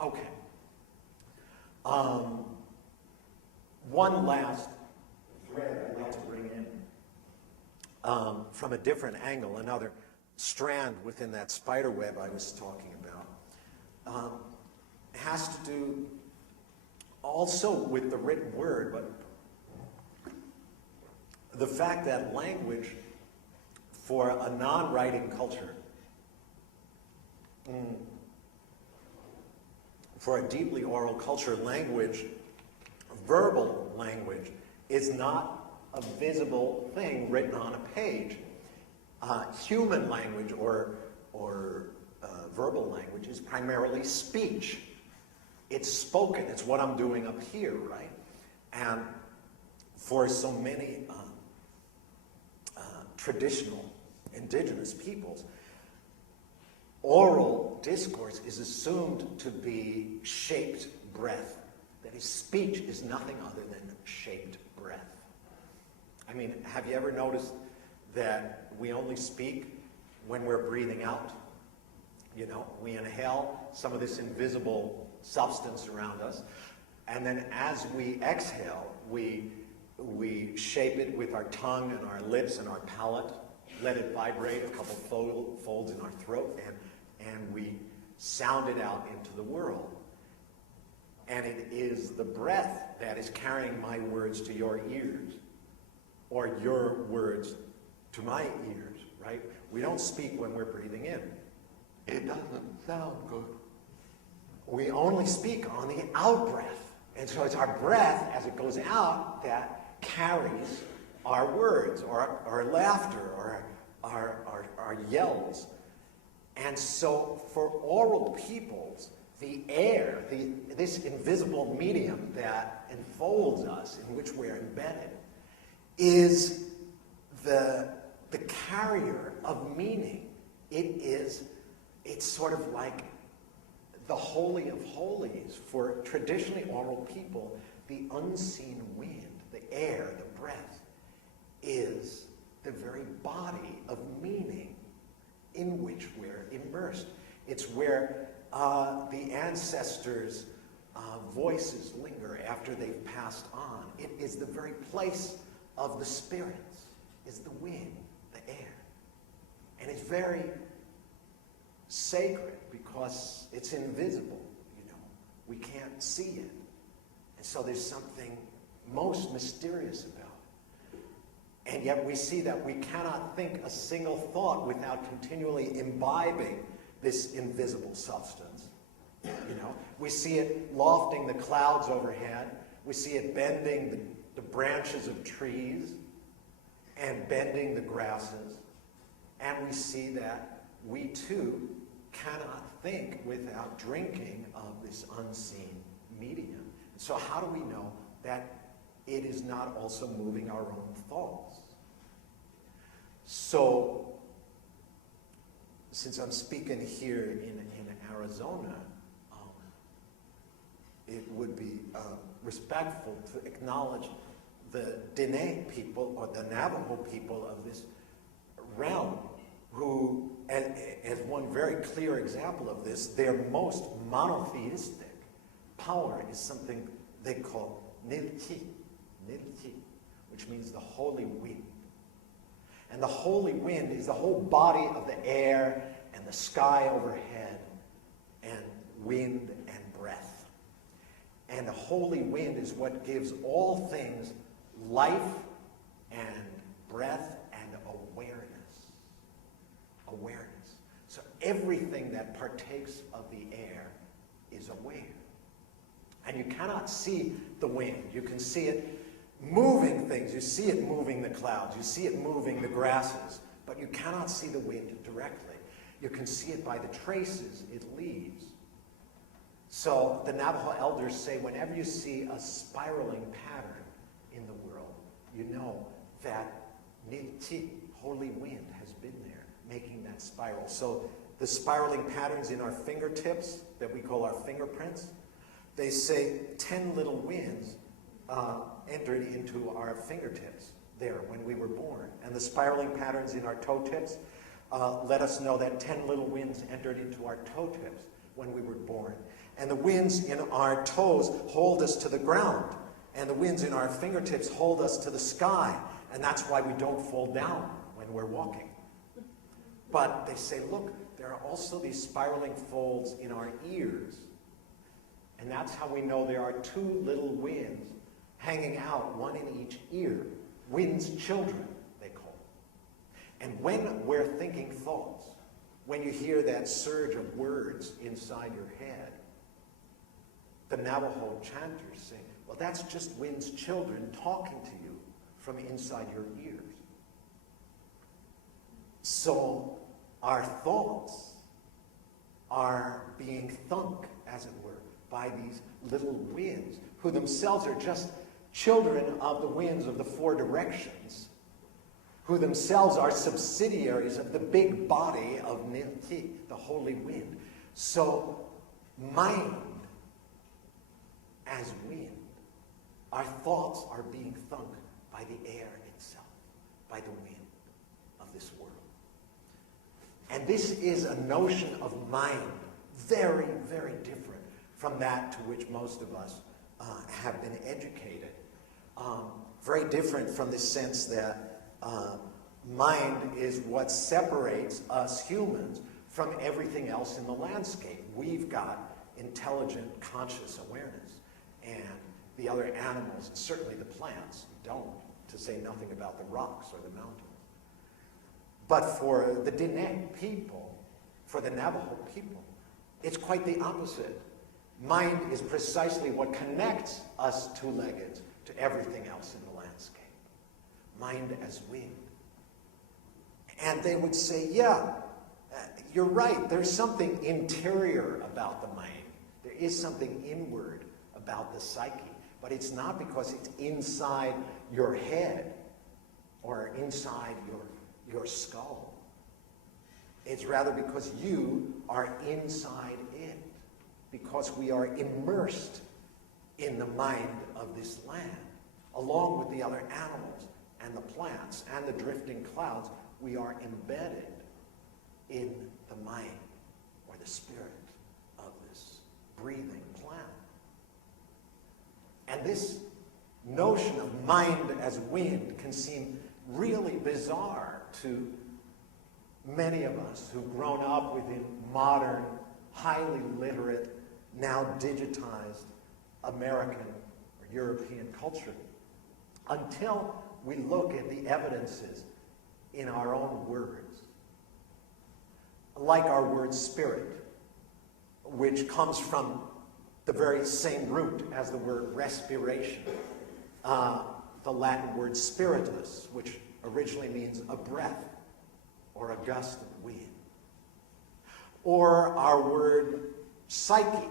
Okay. One last thread I'd like to bring in from a different angle, another strand within that spider web I was talking about, has to do also with the written word, but the fact that language for a non-writing culture, for a deeply oral culture, language, verbal language, is not a visible thing written on a page. Human language or verbal language is primarily speech. It's spoken. It's what I'm doing up here, right? And for so many traditional indigenous peoples, oral discourse is assumed to be shaped breath. That is, speech is nothing other than shaped breath. I mean, have you ever noticed that we only speak when we're breathing out? You know, we inhale some of this invisible substance around us, and then as we exhale, we shape it with our tongue and our lips and our palate, let it vibrate a couple folds in our throat, and we sound it out into the world. And it is the breath that is carrying my words to your ears, or your words to my ears, right? We don't speak when we're breathing in. It doesn't sound good. We only speak on the out-breath. And so it's our breath as it goes out that carries our words, or our laughter, or our yells. And so for oral peoples, the air, this invisible medium that enfolds us, in which we're embedded, is the carrier of meaning. It's sort of like the Holy of Holies. For traditionally oral people, the unseen wind, the air, the breath, is the very body of meaning in which we're immersed. It's where the ancestors' voices linger after they've passed on. It is the very place of the spirits, is the wind, the air. And it's very sacred because it's invisible, you know. We can't see it. And so there's something most mysterious about it. And yet we see that we cannot think a single thought without continually imbibing this invisible substance. You know, we see it lofting the clouds overhead. We see it bending the branches of trees and bending the grasses. And we see that we too cannot think without drinking of this unseen medium. So how do we know that it is not also moving our own thoughts? So, since I'm speaking here in Arizona, it would be respectful to acknowledge the Diné people, or the Navajo people of this realm, who, as one very clear example of this, their most monotheistic power is something they call Nilki, which means the holy wind. And the holy wind is the whole body of the air and the sky overhead, and wind and breath. And the holy wind is what gives all things life and breath and awareness. Awareness. So everything that partakes of the air is aware. And you cannot see the wind. You can see it moving things. You see it moving the clouds. You see it moving the grasses. But you cannot see the wind directly. You can see it by the traces it leaves. So the Navajo elders say whenever you see a spiraling pattern in the world, you know that Nilti, holy wind, has been there, making that spiral. So the spiraling patterns in our fingertips that we call our fingerprints, they say 10 little winds entered into our fingertips there when we were born. And the spiraling patterns in our toe tips let us know that 10 little winds entered into our toe tips when we were born. And the winds in our toes hold us to the ground. And the winds in our fingertips hold us to the sky. And that's why we don't fall down when we're walking. But they say, look, there are also these spiraling folds in our ears. And that's how we know there are two little winds hanging out, one in each ear. Winds children, they call them. And when we're thinking thoughts, when you hear that surge of words inside your head, the Navajo chanters sing, well, that's just wind's children talking to you from inside your ears. So our thoughts are being thunk, as it were, by these little winds, who themselves are just children of the winds of the four directions, who themselves are subsidiaries of the big body of Nilti, the holy wind. So mind as wind, our thoughts are being thunk by the air itself, by the wind of this world. And this is a notion of mind very, very different from that to which most of us have been educated. Very different from the sense that mind is what separates us humans from everything else in the landscape. We've got intelligent, conscious awareness. And the other animals, and certainly the plants, don't, to say nothing about the rocks or the mountains. But for the Diné people, for the Navajo people, it's quite the opposite. Mind is precisely what connects us two-leggeds to everything else in the landscape. Mind as wind. And they would say, yeah, you're right, there's something interior about the mind. There is something inward about the psyche. But it's not because it's inside your head or inside your skull. It's rather because you are inside it, because we are immersed in the mind of this land, along with the other animals and the plants and the drifting clouds. We are embedded in the mind or the spirit of this breathing planet. And this notion of mind as wind can seem really bizarre to many of us who've grown up within modern, highly literate, now digitized American or European culture, until we look at the evidences in our own words. Like our word spirit, which comes from the very same root as the word respiration. The Latin word spiritus, which originally means a breath or a gust of wind. Or our word psyche,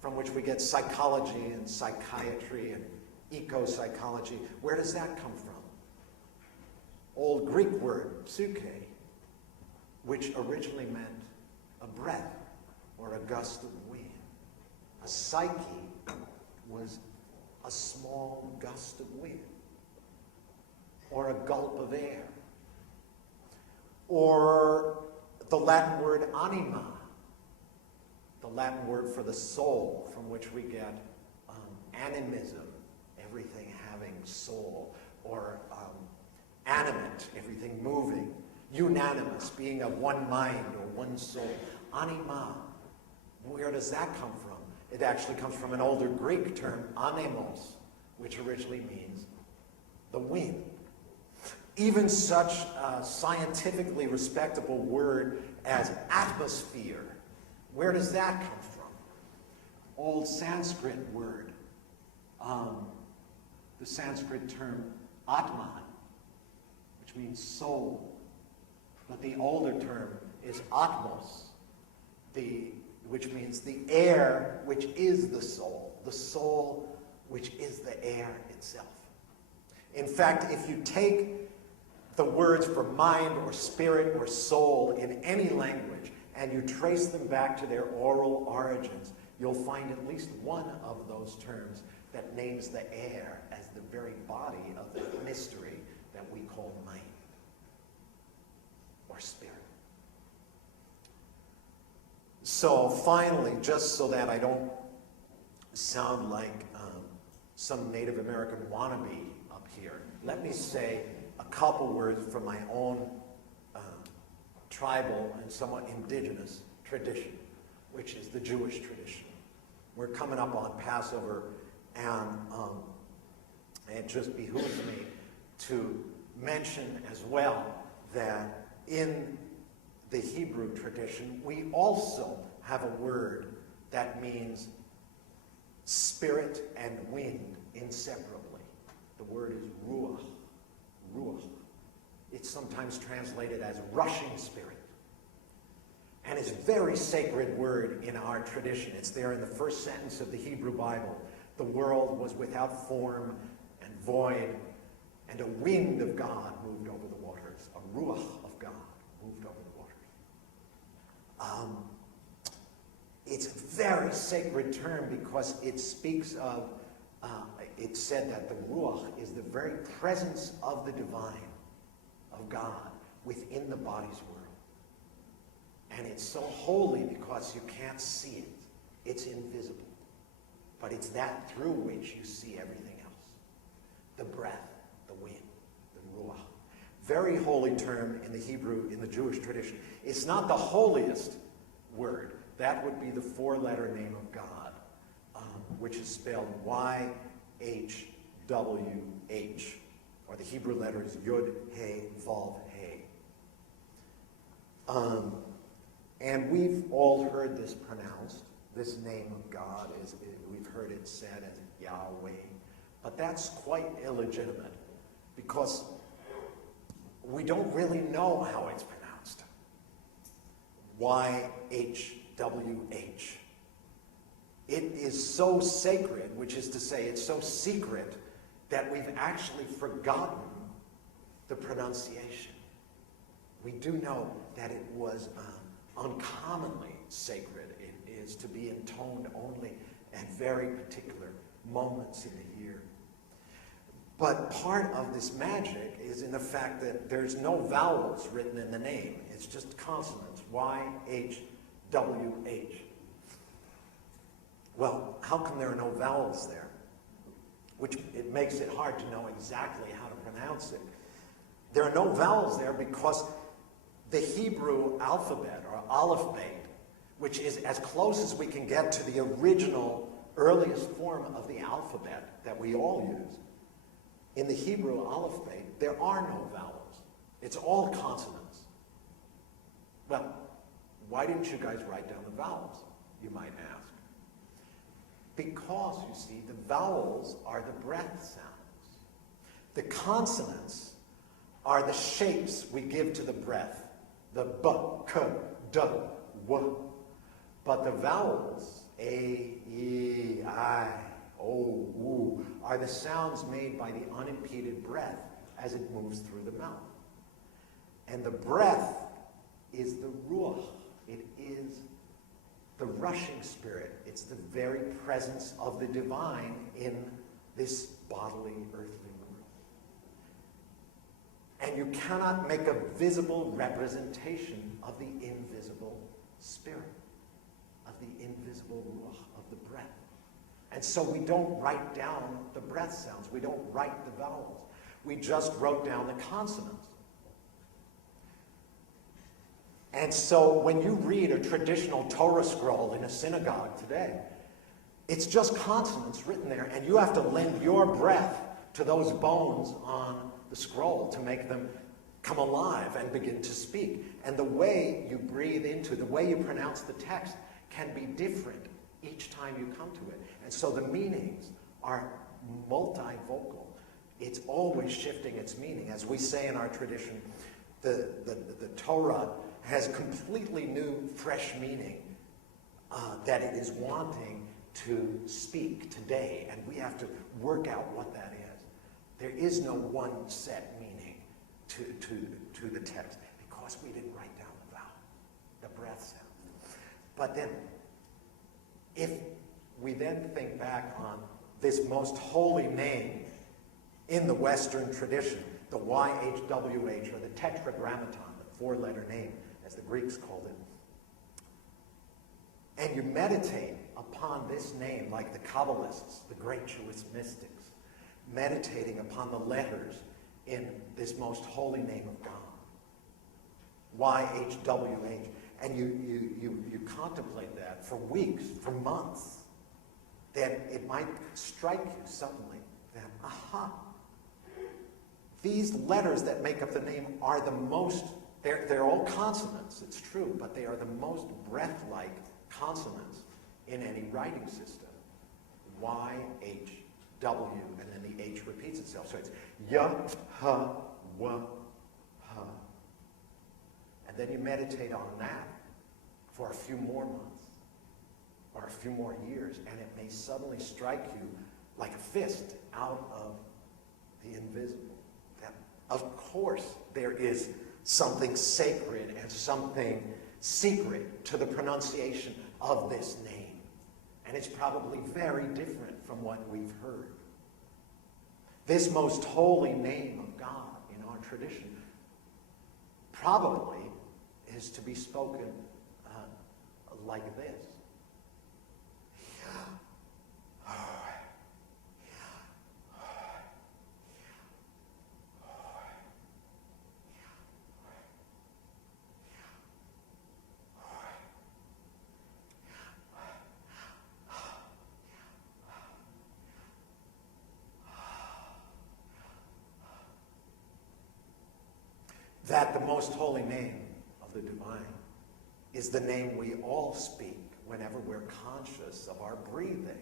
from which we get psychology and psychiatry and eco-psychology. Where does that come from? Old Greek word psyche, which originally meant a breath or a gust of wind. A psyche was a small gust of wind, or a gulp of air, or the Latin word anima, the Latin word for the soul, from which we get animism, everything having soul, or animate, everything moving, unanimous, being of one mind or one soul. Anima, where does that come from? It actually comes from an older Greek term, anemos, which originally means the wind. Even such a scientifically respectable word as atmosphere, where does that come from? Old Sanskrit word, the Sanskrit term atman, which means soul. But the older term is atmos, which means the air, which is the soul which is the air itself. In fact, if you take the words for mind or spirit or soul in any language and you trace them back to their oral origins, you'll find at least one of those terms that names the air as the very body of the mystery that we call mind or spirit. So finally, just so that I don't sound like some Native American wannabe up here, let me say a couple words from my own tribal and somewhat indigenous tradition, which is the Jewish tradition. We're coming up on Passover, and it just behooves me to mention as well that in the Hebrew tradition, we also have a word that means spirit and wind inseparably. The word is ruach. Ruach. It's sometimes translated as rushing spirit. And it's a very sacred word in our tradition. It's there in the first sentence of the Hebrew Bible. The world was without form and void, and a wind of God moved over the waters. A ruach of God moved over the waters. It's a very sacred term because it speaks of, it's said that the ruach is the very presence of the divine, of God, within the body's world. And it's so holy because you can't see it. It's invisible. But it's that through which you see everything else. The breath, the wind, the ruach. Very holy term in the Hebrew, in the Jewish tradition. It's not the holiest word. That would be the four-letter name of God, which is spelled Y-H-W-H. Or the Hebrew letters Yud, He, Vav, He. And we've all heard this pronounced. This name of God, we've heard it said as Yahweh. But that's quite illegitimate because we don't really know how it's pronounced. Y-H-W-H. It is so sacred, which is to say it's so secret, that we've actually forgotten the pronunciation. We do know that it was uncommonly sacred. It is to be intoned only at very particular moments in the year. But part of this magic is in the fact that there's no vowels written in the name. It's just consonants, Y-H-W-H. Well, how come there are no vowels there? Which it makes it hard to know exactly how to pronounce it. There are no vowels there because the Hebrew alphabet, or aleph-bet, which is as close as we can get to the original, earliest form of the alphabet that we all use. In the Hebrew aleph-bet, there are no vowels. It's all consonants. Well, why didn't you guys write down the vowels, you might ask? Because, you see, the vowels are the breath sounds. The consonants are the shapes we give to the breath. The b, k, d, w. But the vowels, a, e, I, o, u, are the sounds made by the unimpeded breath as it moves through the mouth. And the breath is the ruach. It is the rushing spirit. It's the very presence of the divine in this bodily, earthly world. And you cannot make a visible representation of the invisible spirit, of the invisible ruach, of the breath. And so we don't write down the breath sounds. We don't write the vowels. We just wrote down the consonants. And so when you read a traditional Torah scroll in a synagogue today, it's just consonants written there, and you have to lend your breath to those bones on the scroll to make them come alive and begin to speak. And the way you breathe into, the way you pronounce the text can be different each time you come to it. And so the meanings are multivocal. It's always shifting its meaning. As we say in our tradition, the Torah has completely new, fresh meaning that it is wanting to speak today, and we have to work out what that is. There is no one set meaning to the text because we didn't write down the vowel, the breath sound. But then, if we then think back on this most holy name in the Western tradition, the YHWH, or the Tetragrammaton, the four-letter name, as the Greeks called it. And you meditate upon this name like the Kabbalists, the great Jewish mystics, meditating upon the letters in this most holy name of God. YHWH. And you contemplate that for weeks, for months. Then it might strike you suddenly that, aha, these letters that make up the name are the most, they're all consonants, it's true, but they are the most breath-like consonants in any writing system. Y, H, W, and then the H repeats itself. So it's ya, ha, wa, ha. And then you meditate on that for a few more months or a few more years, and it may suddenly strike you like a fist out of the invisible. That, of course, there is something sacred and something secret to the pronunciation of this name. And it's probably very different from what we've heard. This most holy name of God in our tradition probably is to be spoken like this. That the most holy name of the divine is the name we all speak whenever we're conscious of our breathing.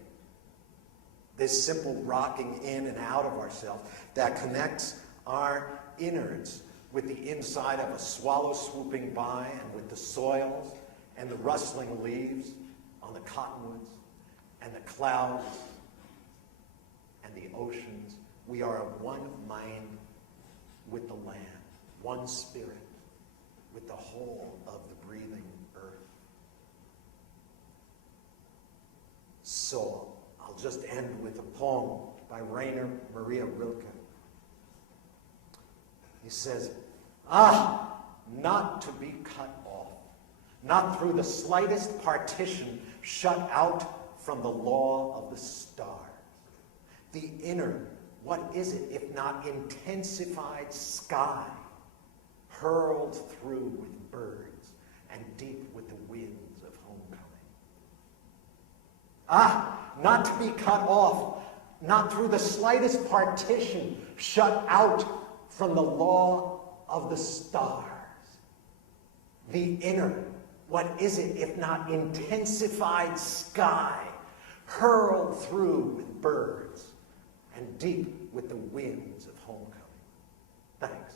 This simple rocking in and out of ourselves that connects our innards with the inside of a swallow swooping by and with the soils and the rustling leaves on the cottonwoods and the clouds and the oceans. We are of one mind with the land, one spirit with the whole of the breathing earth. So, I'll just end with a poem by Rainer Maria Rilke. He says, not to be cut off, not through the slightest partition shut out from the law of the stars. The inner, what is it if not intensified sky, hurled through with birds and deep with the winds of homecoming. Not to be cut off, not through the slightest partition shut out from the law of the stars. The inner, what is it if not intensified sky, hurled through with birds and deep with the winds of homecoming. Thanks.